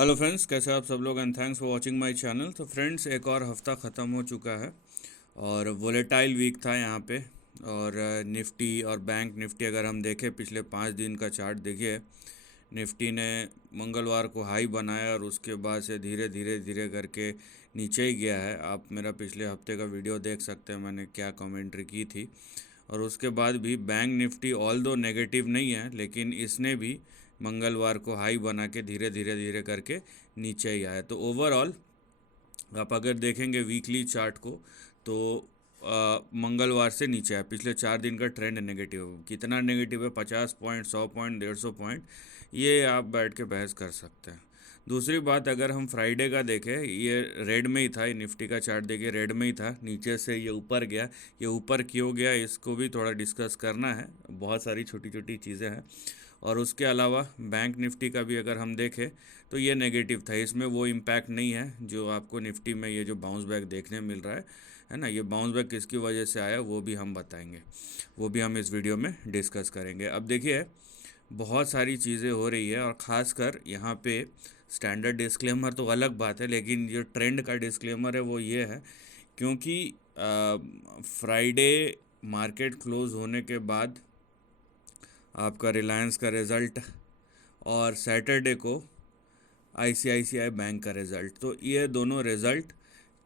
Hello friends, कैसे आप सब लोग and thanks for watching my channel. तो फ्रेंड्स, एक और हफ्ता ख़त्म हो चुका है और वोलेटाइल वीक था यहाँ पे। और निफ्टी और बैंक निफ्टी अगर हम देखें पिछले 5 दिन का चार्ट देखिए, निफ्टी ने मंगलवार को हाई बनाया और उसके बाद से धीरे धीरे धीरे करके नीचे ही गया है। आप मेरा पिछले हफ्ते का वीडियो देख सकते हैं, मैंने क्या कमेंट्री की थी। और उसके बाद भी बैंक निफ्टी ऑल दो नेगेटिव नहीं है, लेकिन इसने भी मंगलवार को हाई बना के धीरे धीरे धीरे करके नीचे ही आया। तो ओवरऑल आप अगर देखेंगे वीकली चार्ट को, तो मंगलवार से नीचे है। पिछले 4 दिन का ट्रेंड नेगेटिव है। कितना नेगेटिव है? 50 पॉइंट, 100 पॉइंट, 150 पॉइंट, ये आप बैठ के बहस कर सकते हैं। दूसरी बात, अगर हम फ्राइडे का देखें, ये रेड में ही था। ये निफ्टी का चार्ट देखिए, रेड में ही था। नीचे से ये ऊपर गया। ये ऊपर क्यों गया, इसको भी थोड़ा डिस्कस करना है। बहुत सारी छोटी छोटी चीज़ें हैं। और उसके अलावा बैंक निफ्टी का भी अगर हम देखें तो ये नेगेटिव था। इसमें वो इम्पैक्ट नहीं है जो आपको निफ्टी में ये जो बाउंस बैक देखने मिल रहा है ना। ये बाउंस बैक किसकी वजह से आया वो भी हम बताएंगे, वो भी हम इस वीडियो में डिस्कस करेंगे। अब देखिए, बहुत सारी चीज़ें हो रही है और ख़ासकर यहाँ पे स्टैंडर्ड डिस्क्लेमर तो अलग बात है, लेकिन जो ट्रेंड का डिस्क्लेमर है वो ये है, क्योंकि फ्राइडे मार्केट क्लोज होने के बाद आपका रिलायंस का रिज़ल्ट और सैटरडे को आईसीआईसीआई बैंक का रिज़ल्ट, तो ये दोनों रिज़ल्ट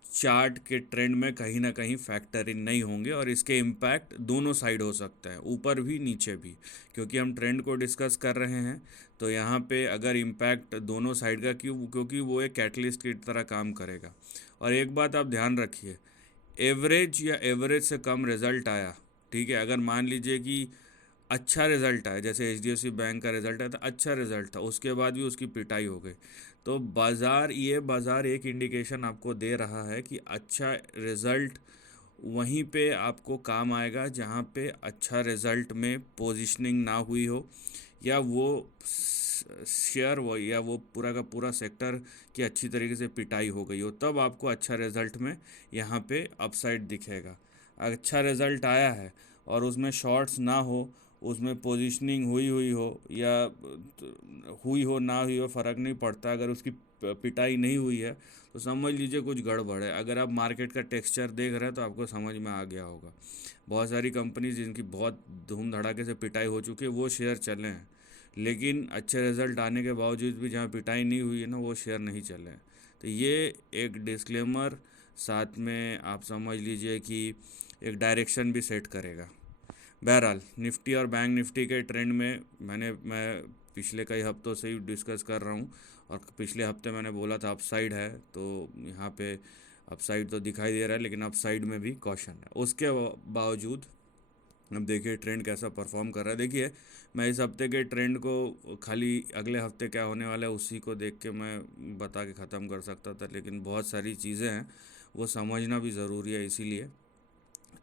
चार्ट के ट्रेंड में कहीं ना कहीं फैक्टर इन नहीं होंगे और इसके इम्पैक्ट दोनों साइड हो सकता है, ऊपर भी नीचे भी। क्योंकि हम ट्रेंड को डिस्कस कर रहे हैं, तो यहाँ पे अगर इम्पैक्ट दोनों साइड का, क्योंकि वो एक कैटलिस्ट की तरह काम करेगा। और एक बात आप ध्यान रखिए, एवरेज या एवरेज से कम रिज़ल्ट आया, ठीक है, अगर मान लीजिए कि अच्छा रिजल्ट आया, जैसे एचडीएफसी बैंक का रिजल्ट आया था, अच्छा रिजल्ट था, उसके बाद भी उसकी पिटाई हो गई, तो बाज़ार एक इंडिकेशन आपको दे रहा है कि अच्छा रिजल्ट वहीं पे आपको काम आएगा जहाँ पे अच्छा रिजल्ट में पोजीशनिंग ना हुई हो, या वो शेयर वो या वो पूरा का पूरा सेक्टर की अच्छी तरीके से पिटाई हो गई हो, तब आपको अच्छा रिजल्ट में यहाँ पे अपसाइड दिखेगा। अच्छा रिजल्ट आया है और उसमें शॉर्ट्स ना हो, उसमें पोजीशनिंग हुई हुई हो या हुई हो ना हुई हो, फ़र्क नहीं पड़ता। अगर उसकी पिटाई नहीं हुई है तो समझ लीजिए कुछ गड़बड़ है। अगर आप मार्केट का टेक्सचर देख रहे हैं तो आपको समझ में आ गया होगा। बहुत सारी कंपनी जिनकी बहुत धूम धड़ाके से पिटाई हो चुकी है वो शेयर चले हैं, लेकिन अच्छे रिजल्ट आने के बावजूद भी जहाँ पिटाई नहीं हुई है ना, वो शेयर नहीं चले हैं। तो ये एक डिस्क्लेमर साथ में आप समझ लीजिए कि एक डायरेक्शन भी सेट करेगा। बहरहाल, निफ्टी और बैंक निफ्टी के ट्रेंड में मैं पिछले कई हफ्तों से ही डिस्कस कर रहा हूँ। और पिछले हफ्ते मैंने बोला था अपसाइड है, तो यहाँ पे अपसाइड तो दिखाई दे रहा है, लेकिन अपसाइड में भी कॉशन है। उसके बावजूद अब देखिए ट्रेंड कैसा परफॉर्म कर रहा है। देखिए, मैं इस हफ्ते के ट्रेंड को खाली अगले हफ्ते क्या होने वाला है उसी को देख के मैं बता के ख़त्म कर सकता था, लेकिन बहुत सारी चीज़ें हैं वो समझना भी ज़रूरी है। इसीलिए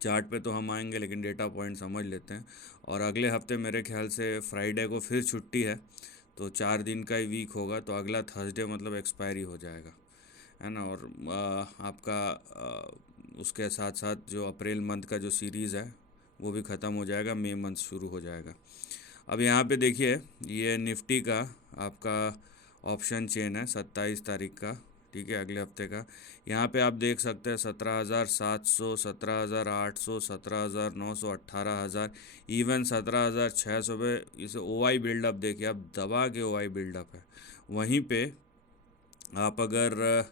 चार्ट पे तो हम आएंगे, लेकिन डेटा पॉइंट समझ लेते हैं। और अगले हफ्ते मेरे ख्याल से फ्राइडे को फिर छुट्टी है, तो 4 दिन का ही वीक होगा, तो अगला थर्सडे मतलब एक्सपायरी हो जाएगा, है ना। और आपका उसके साथ साथ जो अप्रैल मंथ का जो सीरीज़ है वो भी ख़त्म हो जाएगा, मई मंथ शुरू हो जाएगा। अब यहाँ पे देखिए, ये निफ्टी का आपका ऑप्शन चेन है 27 तारीख का, ठीक है, अगले हफ्ते का। यहाँ पे आप देख सकते हैं 17,700, 17,800, 17,900, 18,000, इवन 17,600 पे इसे ओआई बिल्डअप देखिए, आप दबा के ओआई बिल्डअप है। वहीं पे आप अगर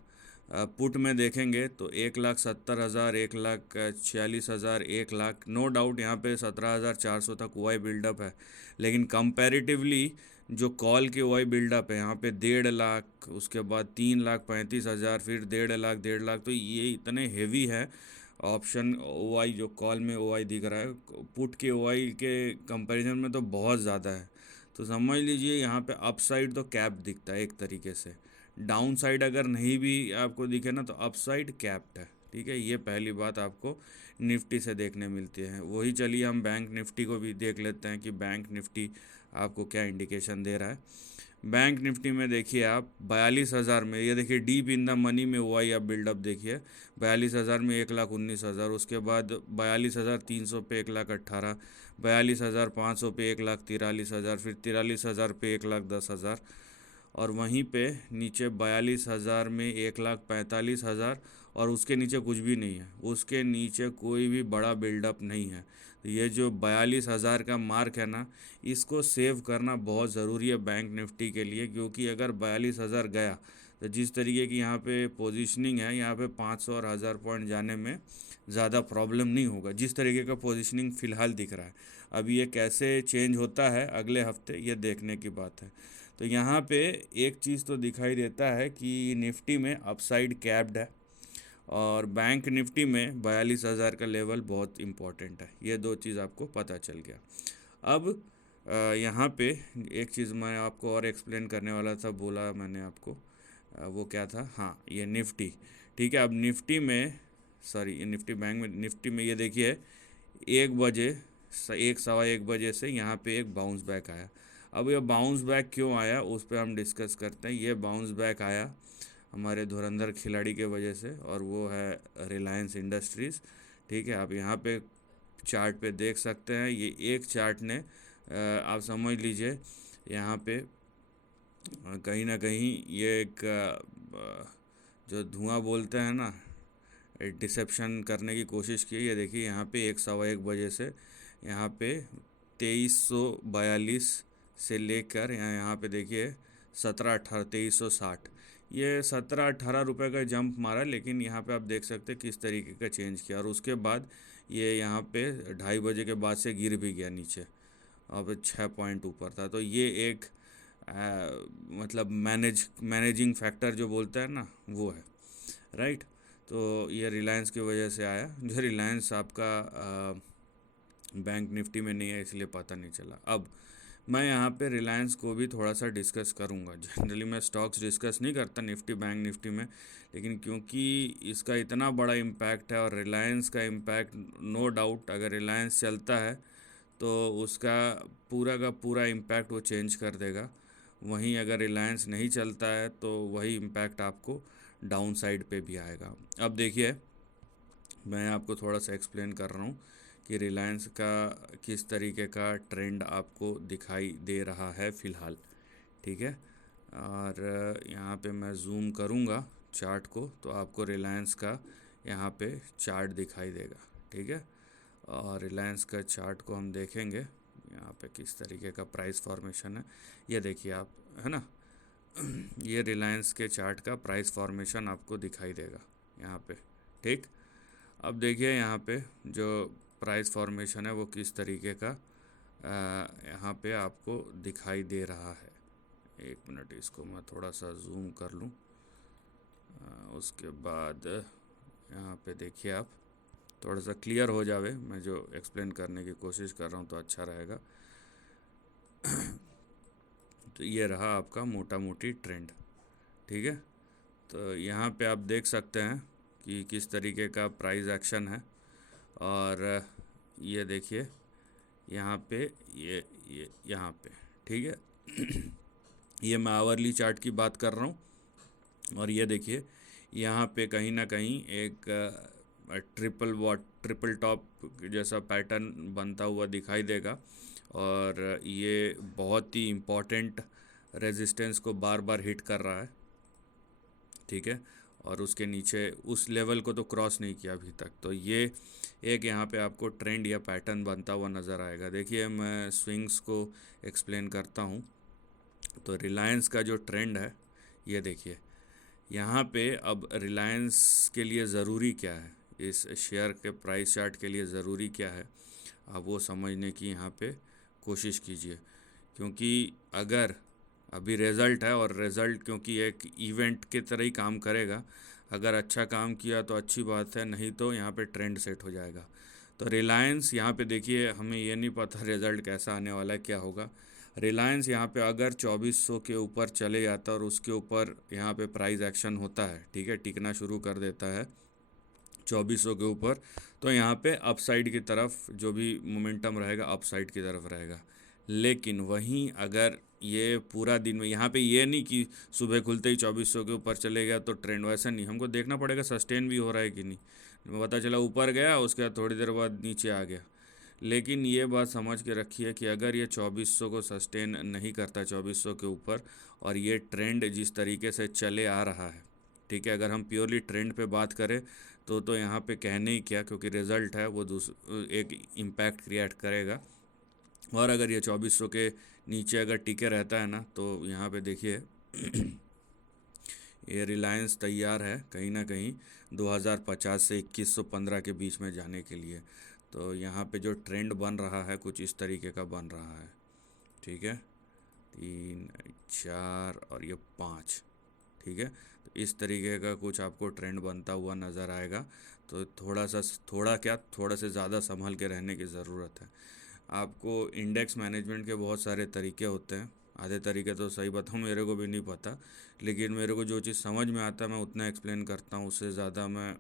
पुट में देखेंगे तो 1,70,000, 1,46,000, 1,00,000, नो डाउट यहाँ पे 17,400 तक वाई बिल्डअप है। लेकिन कंपैरेटिवली जो कॉल के वाई बिल्डअप है यहाँ पे 1,50,000, उसके बाद 3,35,000, फिर 1,50,000, 1,50,000, तो ये इतने हेवी है ऑप्शन ओआई। जो कॉल में ओआई दिख रहा है, पुट के ओआई के कंपैरिजन में तो बहुत ज़्यादा है। तो समझ लीजिए यहाँ पे अपसाइड तो कैप दिखता है एक तरीके से। डाउन साइड अगर नहीं भी आपको दिखे ना, तो अपसाइड कैप्ड है, ठीक है। ये पहली बात आपको निफ्टी से देखने मिलती है। वही चलिए हम बैंक निफ्टी को भी देख लेते हैं कि बैंक निफ्टी आपको क्या इंडिकेशन दे रहा है। बैंक निफ्टी में देखिए आप 42,000 में, ये देखिए डीप इन द मनी में हुआ या बिल्डअप देखिए, 42,000 में 1,19,000, उसके बाद 42,300 पे 1,18,000, 42,500 पे 1,43,000, फिर 43,000 पे 1,10,000, और वहीं पे नीचे 42,000 में 1,45,000 और उसके नीचे कुछ भी नहीं है, उसके नीचे कोई भी बड़ा बिल्डअप नहीं है। तो ये जो 42,000 का मार्क है ना, इसको सेव करना बहुत ज़रूरी है बैंक निफ्टी के लिए, क्योंकि अगर 42,000 गया तो जिस तरीके की यहाँ पे पोजीशनिंग है, यहाँ पे 500 और 1000 पॉइंट जाने में ज़्यादा प्रॉब्लम नहीं होगा, जिस तरीके का पोजीशनिंग फ़िलहाल दिख रहा है। अब ये कैसे चेंज होता है अगले हफ्ते, ये देखने की बात है। तो यहाँ पे एक चीज़ तो दिखाई देता है कि निफ्टी में अपसाइड कैप्ड है और बैंक निफ्टी में 42,000 का लेवल बहुत इम्पोर्टेंट है। ये दो चीज़ आपको पता चल गया। अब यहाँ पे एक चीज़ मैं आपको और एक्सप्लेन करने वाला था, बोला मैंने आपको, वो क्या था, हाँ ये निफ्टी। ठीक है, अब निफ्टी में, सॉरी ये निफ्टी बैंक में, निफ्टी में ये देखिए 1 बजे, 1 सवा 1 बजे से यहाँ पे एक बाउंस बैक आया। अब ये बाउंस बैक क्यों आया उस पर हम डिस्कस करते हैं। ये बाउंस बैक आया हमारे धुरंधर खिलाड़ी के वजह से, और वो है रिलायंस इंडस्ट्रीज़। ठीक है, आप यहाँ पे चार्ट पे देख सकते हैं, ये एक चार्ट ने आप समझ लीजिए यहाँ पे कहीं ना कहीं ये एक जो धुआं बोलते हैं ना, डिसेप्शन करने की कोशिश की। ये देखिए यहाँ पे 1 सवा 1 बजे से यहाँ पे 2342 से लेकर यहाँ पे देखिए 17-18 2360, ये 17-18 रुपये का जंप मारा, लेकिन यहाँ पे आप देख सकते हैं किस तरीके का चेंज किया। और उसके बाद ये यहाँ पे 2:30 बजे के बाद से गिर भी गया नीचे, अब 6 पॉइंट ऊपर था। तो ये एक मतलब मैनेजिंग फैक्टर जो बोलता है ना, वो है, राइट। तो ये रिलायंस की वजह से आया, जो रिलायंस आपका बैंक निफ्टी में नहीं है, इसलिए पता नहीं चला। अब मैं यहाँ पे रिलायंस को भी थोड़ा सा डिस्कस करूँगा। जनरली मैं स्टॉक्स डिस्कस नहीं करता निफ्टी बैंक निफ्टी में, लेकिन क्योंकि इसका इतना बड़ा इम्पैक्ट है और रिलायंस का इम्पैक्ट, नो डाउट अगर रिलायंस चलता है तो उसका पूरा का पूरा इम्पैक्ट वो चेंज कर देगा। वहीं अगर रिलायंस नहीं चलता है तो वही इम्पैक्ट आपको डाउन साइड पे भी आएगा। अब देखिए मैं आपको थोड़ा सा एक्सप्लेन कर रहा हूँ कि रिलायंस का किस तरीके का ट्रेंड आपको दिखाई दे रहा है फ़िलहाल। ठीक है, और यहाँ पे मैं जूम करूँगा चार्ट को तो आपको रिलायंस का यहाँ पे चार्ट दिखाई देगा। ठीक है, और रिलायंस का चार्ट को हम देखेंगे यहाँ पे किस तरीके का प्राइस फॉर्मेशन है। ये देखिए आप, है ना, ये रिलायंस के चार्ट का प्राइस फॉर्मेशन आपको दिखाई देगा यहाँ पे। ठीक, अब देखिए यहाँ पे जो प्राइस फॉर्मेशन है वो किस तरीके का यहाँ पे आपको दिखाई दे रहा है। एक मिनट, इसको मैं थोड़ा सा जूम कर लूँ। उसके बाद यहाँ पे देखिए आप, थोड़ा सा क्लियर हो जावे मैं जो एक्सप्लेन करने की कोशिश कर रहा हूँ तो अच्छा रहेगा। तो ये रहा आपका मोटा मोटी ट्रेंड। ठीक है, तो यहाँ पे आप देख सकते हैं कि किस तरीके का प्राइस एक्शन है। और ये देखिए यहाँ पे, ये यहाँ पे, ठीक है। ये मैं आवरली चार्ट की बात कर रहा हूँ, और ये देखिए यहाँ पे कहीं ना कहीं एक ट्रिपल टॉप जैसा पैटर्न बनता हुआ दिखाई देगा, और ये बहुत ही इम्पॉर्टेंट रेजिस्टेंस को बार बार हिट कर रहा है। ठीक है, और उसके नीचे उस लेवल को तो क्रॉस नहीं किया अभी तक, तो ये एक यहाँ पे आपको ट्रेंड या पैटर्न बनता हुआ नज़र आएगा। देखिए मैं स्विंग्स को एक्सप्लेन करता हूँ। तो रिलायंस का जो ट्रेंड है, ये देखिए यहाँ पे, अब रिलायंस के लिए ज़रूरी क्या है, इस शेयर के प्राइस चार्ट के लिए ज़रूरी क्या है, आप वो समझने की यहाँ पे कोशिश कीजिए। क्योंकि अगर अभी रिज़ल्ट है, और रिज़ल्ट क्योंकि एक इवेंट की तरह ही काम करेगा, अगर अच्छा काम किया तो अच्छी बात है, नहीं तो यहाँ पे ट्रेंड सेट हो जाएगा। तो रिलायंस यहाँ पे देखिए, हमें ये नहीं पता रिज़ल्ट कैसा आने वाला है, क्या होगा। रिलायंस यहाँ पे अगर 2400 के ऊपर चले जाता है और उसके ऊपर यहाँ पे प्राइस एक्शन होता है, ठीक है, टिकना शुरू कर देता है 2400 के ऊपर, तो यहाँ पे अपसाइड की तरफ जो भी मोमेंटम रहेगा अपसाइड की तरफ रहेगा। लेकिन वहीं अगर ये पूरा दिन में, यहाँ पे ये नहीं कि सुबह खुलते ही 2400 के ऊपर चले गया तो ट्रेंड, वैसा नहीं, हमको देखना पड़ेगा सस्टेन भी हो रहा है कि नहीं। पता चला ऊपर गया, उसके बाद थोड़ी देर बाद नीचे आ गया, लेकिन ये बात समझ के रखिए कि अगर ये 2400 को सस्टेन नहीं करता, 2400 के ऊपर, और ये ट्रेंड जिस तरीके से चले आ रहा है, ठीक है, अगर हम प्योरली ट्रेंड पे बात करें तो यहाँ पे कहने ही क्या, क्योंकि रिज़ल्ट है वो एक इम्पैक्ट क्रिएट करेगा। और अगर ये 2400 के नीचे अगर टिके रहता है ना, तो यहाँ पे देखिए ये रिलायंस तैयार है कहीं ना कहीं 2050 से 2115 के बीच में जाने के लिए। तो यहाँ पे जो ट्रेंड बन रहा है कुछ इस तरीके का बन रहा है, ठीक है, 3 4 और ये 5, ठीक है। तो इस तरीके का कुछ आपको ट्रेंड बनता हुआ नज़र आएगा। तो थोड़ा से ज़्यादा संभल के रहने की ज़रूरत है। आपको इंडेक्स मैनेजमेंट के बहुत सारे तरीके होते हैं, आधे तरीके तो सही बताऊँ मेरे को भी नहीं पता, लेकिन मेरे को जो चीज़ समझ में आता है मैं उतना एक्सप्लेन करता हूँ, उससे ज़्यादा मैं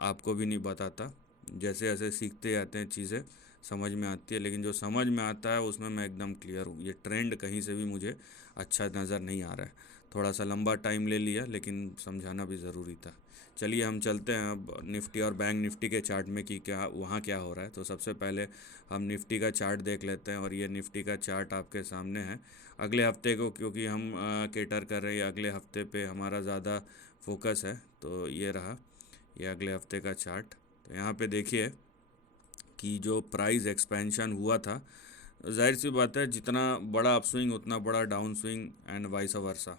आपको भी नहीं बताता। जैसे जैसे सीखते जाते हैं चीज़ें समझ में आती है, लेकिन जो समझ में आता है उसमें मैं एकदम क्लियर हूँ। ये ट्रेंड कहीं से भी मुझे अच्छा नज़र नहीं आ रहा है। थोड़ा सा लंबा टाइम ले लिया, लेकिन समझाना भी ज़रूरी था। चलिए हम चलते हैं अब निफ्टी और बैंक निफ्टी के चार्ट में कि क्या वहाँ क्या हो रहा है। तो सबसे पहले हम निफ्टी का चार्ट देख लेते हैं, और ये निफ्टी का चार्ट आपके सामने है। अगले हफ्ते को क्योंकि हम केटर कर रहे हैं, अगले हफ्ते पे हमारा ज़्यादा फोकस है, तो ये रहा ये अगले हफ्ते का चार्ट। तो यहाँ पे देखिए कि जो प्राइस एक्सपेंशन हुआ था, जाहिर सी बात है जितना बड़ा अपस्विंग उतना बड़ा down swing and vice versa.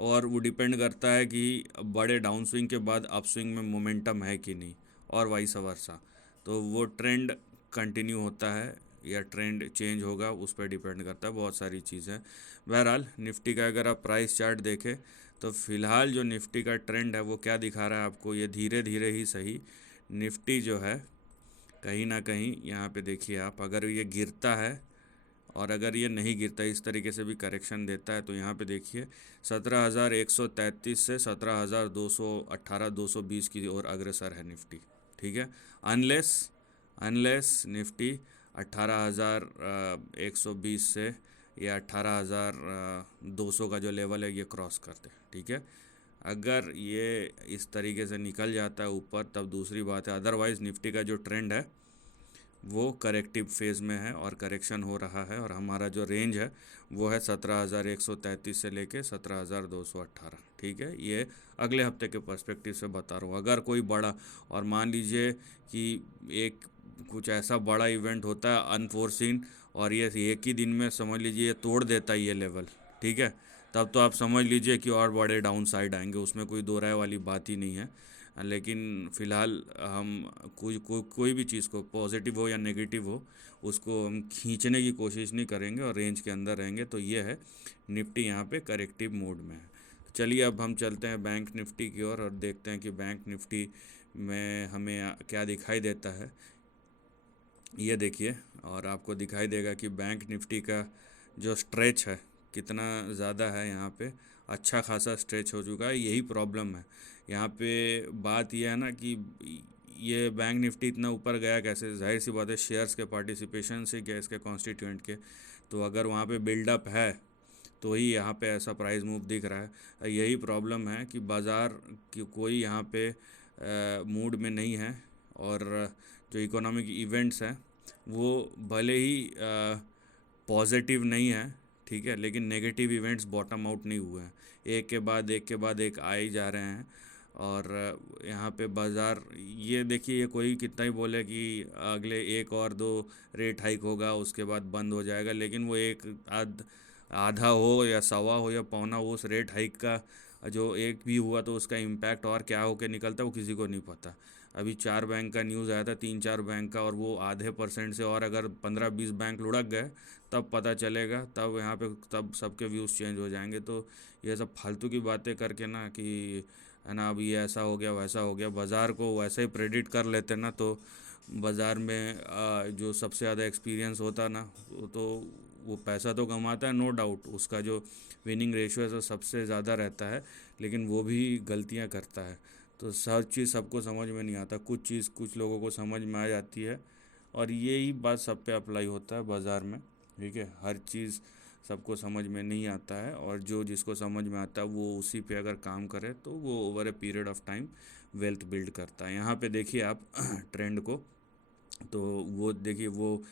और वो डिपेंड करता है कि बड़े डाउन स्विंग के बाद अप स्विंग में मोमेंटम है कि नहीं, और वाइस वर्सा। तो वो ट्रेंड कंटिन्यू होता है या ट्रेंड चेंज होगा, उस पर डिपेंड करता है, बहुत सारी चीज़ें। बहरहाल निफ्टी का अगर आप प्राइस चार्ट देखें तो फ़िलहाल जो निफ्टी का ट्रेंड है वो क्या दिखा रहा है आपको, ये धीरे धीरे ही सही निफ्टी जो है कहीं ना कहीं, यहाँ पे देखिए आप, अगर ये गिरता है और अगर ये नहीं गिरता, इस तरीके से भी करेक्शन देता है, तो यहाँ पे देखिए 17,133 से 17,218 220 की ओर अग्रसर है निफ्टी, ठीक है। अनलेस अनलेस निफ्टी 18,120 से या 18,200 का जो लेवल है ये क्रॉस करते, ठीक है। अगर ये इस तरीके से निकल जाता है ऊपर तब दूसरी बात है, अदरवाइज़ निफ्टी का जो ट्रेंड है वो करेक्टिव फेज़ में है और करेक्शन हो रहा है, और हमारा जो रेंज है वो है 17,133 से लेके 17,218, ठीक है। ये अगले हफ्ते के पर्सपेक्टिव से बता रहा हूँ। अगर कोई बड़ा, और मान लीजिए कि एक कुछ ऐसा बड़ा इवेंट होता है अनफोर्सिन, और ये एक ही दिन में समझ लीजिए ये तोड़ देता है ये लेवल, ठीक है, तब तो आप समझ लीजिए कि और बड़े डाउन साइड आएंगे, उसमें कोई दो राय वाली बात ही नहीं है। लेकिन फ़िलहाल हम कोई भी चीज़ को, पॉजिटिव हो या नेगेटिव हो, उसको हम खींचने की कोशिश नहीं करेंगे और रेंज के अंदर रहेंगे। तो ये है निफ्टी यहाँ पे करेक्टिव मोड में है। चलिए अब हम चलते हैं बैंक निफ्टी की ओर और देखते हैं कि बैंक निफ्टी में हमें क्या दिखाई देता है। ये देखिए, और आपको दिखाई देगा कि बैंक निफ्टी का जो स्ट्रेच है कितना ज़्यादा है, यहाँ पे अच्छा खासा स्ट्रेच हो चुका है। यही प्रॉब्लम है यहाँ पे। बात यह है ना कि ये बैंक निफ्टी इतना ऊपर गया कैसे, जाहिर सी बात है शेयर्स के पार्टिसिपेशन से गया, इसके कॉन्स्टिट्यूएंट के। तो अगर वहाँ पे बिल्डअप है तो ही यहाँ पे ऐसा प्राइस मूव दिख रहा है। यही प्रॉब्लम है कि बाज़ार की कोई यहाँ पे मूड में नहीं है, और जो इकोनॉमिक इवेंट्स हैं वो भले ही पॉजिटिव नहीं है, ठीक है, लेकिन नेगेटिव इवेंट्स बॉटम आउट नहीं हुए हैं, एक के बाद एक के बाद एक आए ही जा रहे हैं। और यहाँ पे बाज़ार, ये देखिए, ये कोई कितना ही बोले कि अगले एक और दो रेट हाइक होगा उसके बाद बंद हो जाएगा, लेकिन वो एक आधा हो या सवा हो या पौना हो, उस रेट हाइक का जो एक भी हुआ तो उसका इम्पैक्ट और क्या होकर निकलता है वो किसी को नहीं पता। अभी 4 बैंक का न्यूज़ आया था, 3-4 बैंक का, और वो आधे % से, और अगर 15-20 बैंक लुढ़क गए तब पता चलेगा, तब यहाँ पे तब सबके व्यूज़ चेंज हो जाएंगे। तो ये सब फालतू की बातें करके ना कि है ना, अब ये ऐसा हो गया वैसा हो गया, बाज़ार को वैसे ही प्रेडिक्ट कर लेते ना, तो बाज़ार में जो सबसे ज़्यादा एक्सपीरियंस होता ना, तो वो पैसा तो कमाता है, नो डाउट, उसका जो विनिंग रेशियो है तो सबसे ज़्यादा रहता है, लेकिन वो भी गलतियाँ करता है। तो सब चीज़ सबको समझ में नहीं आता, कुछ चीज़ कुछ लोगों को समझ में आ जाती है, और यही बात सब पे अप्लाई होता है बाज़ार में, ठीक है। हर चीज़ सबको समझ में नहीं आता है, और जो जिसको समझ में आता है वो उसी पे अगर काम करे तो वो over a period of time wealth build करता है। यहाँ पे देखिए आप ट्रेंड को, तो वो देखिए वो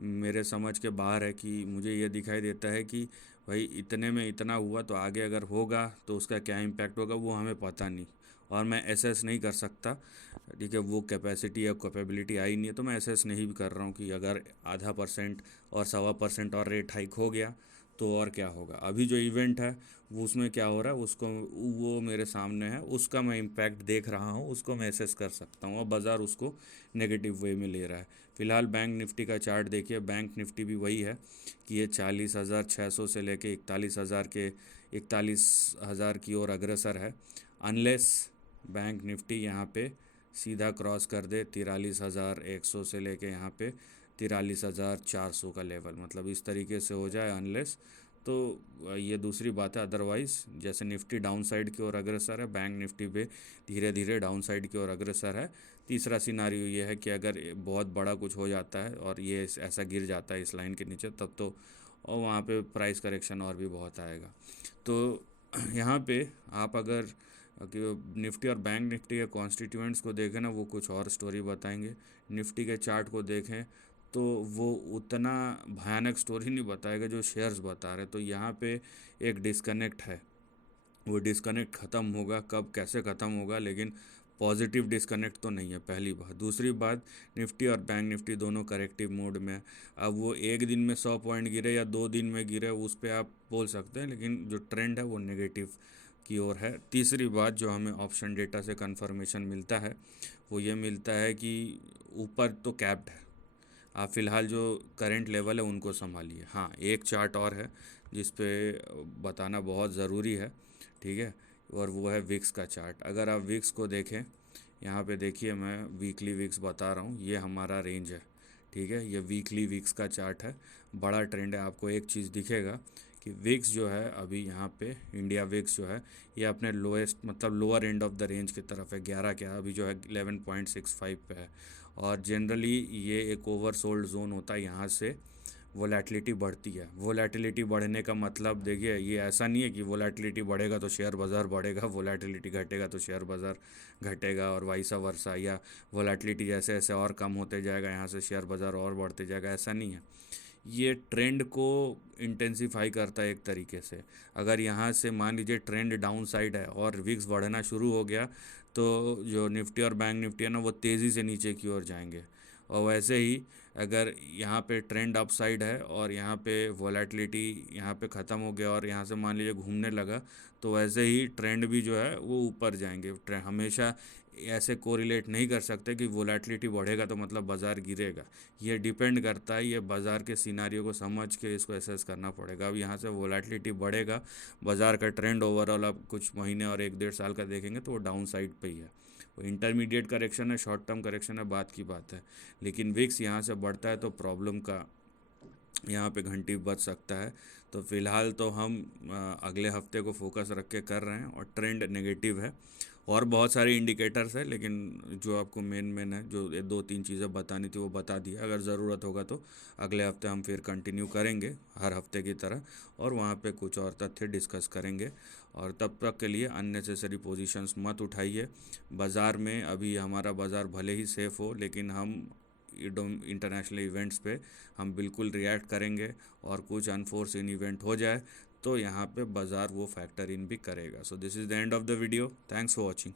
मेरे समझ के बाहर है कि मुझे ये दिखाई देता है कि भाई इतने में इतना हुआ तो आगे अगर होगा तो उसका क्या इम्पैक्ट होगा वो हमें पता नहीं, और मैं एसेस नहीं कर सकता। ठीक है, वो कैपेसिटी या कैपेबिलिटी आई नहीं है, तो मैं एसेस नहीं भी कर रहा हूँ कि अगर आधा परसेंट और 1.25% और रेट हाइक हो गया तो और क्या होगा। अभी जो इवेंट है वो उसमें क्या हो रहा है उसको, वो मेरे सामने है, उसका मैं इम्पैक्ट देख रहा हूँ, उसको मैं एसेस कर सकता हूँ, और बाज़ार उसको नेगेटिव वे में ले रहा है। फिलहाल बैंक निफ्टी का चार्ट देखिए, बैंक निफ्टी भी वही है कि ये 40,600 से लेके 41,000 की ओर अग्रसर है, अनलेस बैंक निफ्टी यहाँ पे सीधा क्रॉस कर दे 43,100 से लेके यहाँ पे 43,400 का लेवल, मतलब इस तरीके से हो जाए अनलेस, तो ये दूसरी बात है। अदरवाइज़ जैसे निफ्टी डाउन साइड की ओर अग्रसर है, बैंक निफ्टी पे धीरे धीरे डाउन साइड की ओर अग्रसर है। तीसरा सिनारियो ये है कि अगर बहुत बड़ा कुछ हो जाता है और ये ऐसा गिर जाता है इस लाइन के नीचे, तब तो और वहाँ पे प्राइस करेक्शन और भी बहुत आएगा। तो यहाँ पे आप अगर कि निफ्टी और बैंक निफ्टी के कॉन्स्टिट्यूएंट्स को देखें ना, वो कुछ और स्टोरी बताएंगे। निफ्टी के चार्ट को देखें तो वो उतना भयानक स्टोरी नहीं बताएगा जो शेयर्स बता रहे। तो यहाँ पे एक डिस्कनेक्ट है, वो डिस्कनेक्ट ख़त्म होगा कब, कैसे ख़त्म होगा, लेकिन पॉजिटिव डिस्कनेक्ट तो नहीं है, पहली बात। दूसरी बात, निफ्टी और बैंक निफ्टी दोनों करेक्टिव मोड में है। अब वो एक दिन में 100 पॉइंट गिरे या 2 दिन में गिरे उस पर आप बोल सकते हैं, लेकिन जो ट्रेंड है वो नेगेटिव की ओर है। तीसरी बात जो हमें ऑप्शन डेटा से कंफर्मेशन मिलता है वो ये मिलता है कि ऊपर तो कैप्ड है, आप फ़िलहाल जो करंट लेवल है उनको संभालिए। हाँ, एक चार्ट और है जिस पे बताना बहुत ज़रूरी है, ठीक है, और वो है विक्स का चार्ट। अगर आप विक्स को देखें, यहाँ पे देखिए मैं वीकली विक्स बता रहा हूँ, ये हमारा रेंज है, ठीक है, ये वीकली विक्स का चार्ट है, बड़ा ट्रेंड है। आपको एक चीज़ दिखेगा कि विक्स जो है अभी यहाँ पे इंडिया विक्स जो है ये अपने लोएस्ट मतलब lower end of the range की तरफ है, 11 क्या अभी जो है 11.65 पे है। और जनरली ये एक ओवरसोल्ड जोन होता है, यहाँ से वोलेटिलिटी बढ़ती है। वोलेटिलिटी बढ़ने का मतलब देखिए ये ऐसा नहीं है कि वोलेटिलिटी बढ़ेगा तो शेयर बाज़ार बढ़ेगा, वोलेटिलिटी घटेगा तो शेयर बाज़ार घटेगा, और वाइसा वर्सा, या वोलेटिलिटी जैसे जैसे और कम होते जाएगा यहाँ से शेयर बाज़ार और बढ़ते जाएगा, ऐसा नहीं है। ये ट्रेंड को इंटेंसिफाई करता है एक तरीके से। अगर यहाँ से मान लीजिए ट्रेंड डाउन साइड है और विक्स बढ़ना शुरू हो गया तो जो निफ्टी और बैंक निफ्टी है ना वो तेज़ी से नीचे की ओर जाएंगे। और वैसे ही अगर यहाँ पे ट्रेंड अप साइड है और यहाँ पे वोलेटिलिटी यहाँ पे ख़त्म हो गया और यहाँ से मान लीजिए घूमने लगा, तो वैसे ही ट्रेंड भी जो है वो ऊपर जाएंगे। ट्रेंड हमेशा ऐसे कोरिलेट नहीं कर सकते कि वोलेटिलिटी बढ़ेगा तो मतलब बाज़ार गिरेगा। ये डिपेंड करता है, ये बाज़ार के सिनारियो को समझ के इसको एसेस करना पड़ेगा। अब यहाँ से वोलेटिलिटी बढ़ेगा, बाज़ार का ट्रेंड ओवरऑल आप कुछ महीने और 1-1.5 साल का देखेंगे तो वो डाउन साइड पे ही है। वो इंटरमीडिएट करेक्शन है, शॉर्ट टर्म करेक्शन है, बात की बात है। लेकिन विक्स यहाँ से बढ़ता है तो प्रॉब्लम का यहाँ पे घंटी बज सकता है। तो फ़िलहाल तो हम अगले हफ्ते को फोकस रख के कर रहे हैं, और ट्रेंड नेगेटिव है। और बहुत सारे इंडिकेटर्स है, लेकिन जो आपको मेन है, जो ये 2-3 चीज़ें बतानी थी वो बता दिया। अगर ज़रूरत होगा तो अगले हफ्ते हम फिर कंटिन्यू करेंगे हर हफ्ते की तरह, और वहाँ पे कुछ और तथ्य डिस्कस करेंगे। और तब तक के लिए अननेसेसरी पोजीशंस मत उठाइए। बाज़ार में अभी हमारा बाज़ार भले ही सेफ़ हो, लेकिन हम इंटरनेशनल इवेंट्स पे हम बिल्कुल रिएक्ट करेंगे, और कुछ अनफोर्सिन इवेंट हो जाए तो यहाँ पे बाज़ार वो फैक्टर इन भी करेगा। So this is the end of the video, thanks for watching.